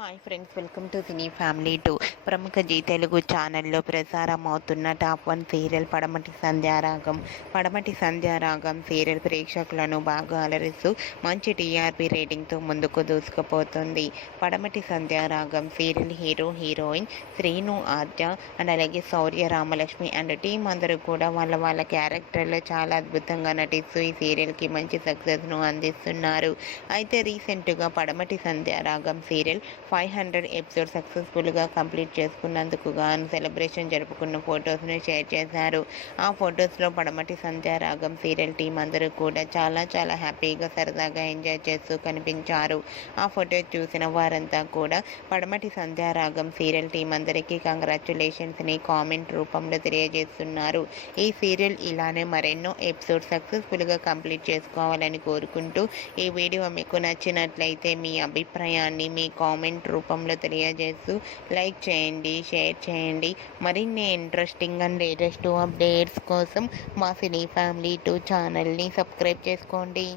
Hi friends, welcome to cine family 2. ప్రముఖ G Telugu ఛానల్లో ప్రసారం అవుతున్న టాప్ 1 సీరియల్ పడమటి సంధ్యారాగం. పడమటి సంధ్యారాగం సీరియల్ ప్రేక్షకులను బాగా అలరిస్తూ మంచి టీఆర్పీ రేటింగ్తో ముందుకు దూసుకుపోతుంది. Padamati Sandhyaragam serial hero heroine Srinu Aadya and అలాగే శౌర్య రామలక్ష్మి అండ్ టీం అందరూ కూడా వాళ్ళ క్యారెక్టర్లో చాలా అద్భుతంగా నటిస్తూ ఈ సీరియల్కి మంచి సక్సెస్ను అందిస్తున్నారు. అయితే రీసెంట్గా పడమటి సంధ్యారాగం సీరియల్ 500 ఎపిసోడ్ సక్సెస్ఫుల్గా కంప్లీట్ చేసుకున్నందుకు గాను సెలబ్రేషన్ జరుపుకున్న ఫొటోస్ని షేర్ చేశారు. ఆ ఫొటోస్లో పడమటి సంధ్యారాగం సీరియల్ టీం అందరూ కూడా చాలా హ్యాపీగా సరదాగా ఎంజాయ్ చేస్తూ కనిపించారు. ఆ ఫోటో చూసిన వారంతా కూడా పడమటి సంధ్యారాగం సీరియల్ టీం అందరికీ కంగ్రాచ్యులేషన్స్ని కామెంట్ రూపంలో తెలియజేస్తున్నారు. ఈ సీరియల్ ఇలానే మరెన్నో ఎపిసోడ్ సక్సెస్ఫుల్గా కంప్లీట్ చేసుకోవాలని కోరుకుంటూ ఈ వీడియో మీకు నచ్చినట్లయితే మీ అభిప్రాయాన్ని మీ కామెంట్ రూపంలో తెలియజేస్తూ లైక్ చేయండి, షేర్ చేయండి. మరిన్ని ఇంట్రెస్టింగ్ అండ్ లేటెస్ట్ అప్డేట్స్ కోసం మా సినీ ఫ్యామిలీ 2 ఛానల్ని సబ్స్క్రైబ్ చేసుకోండి.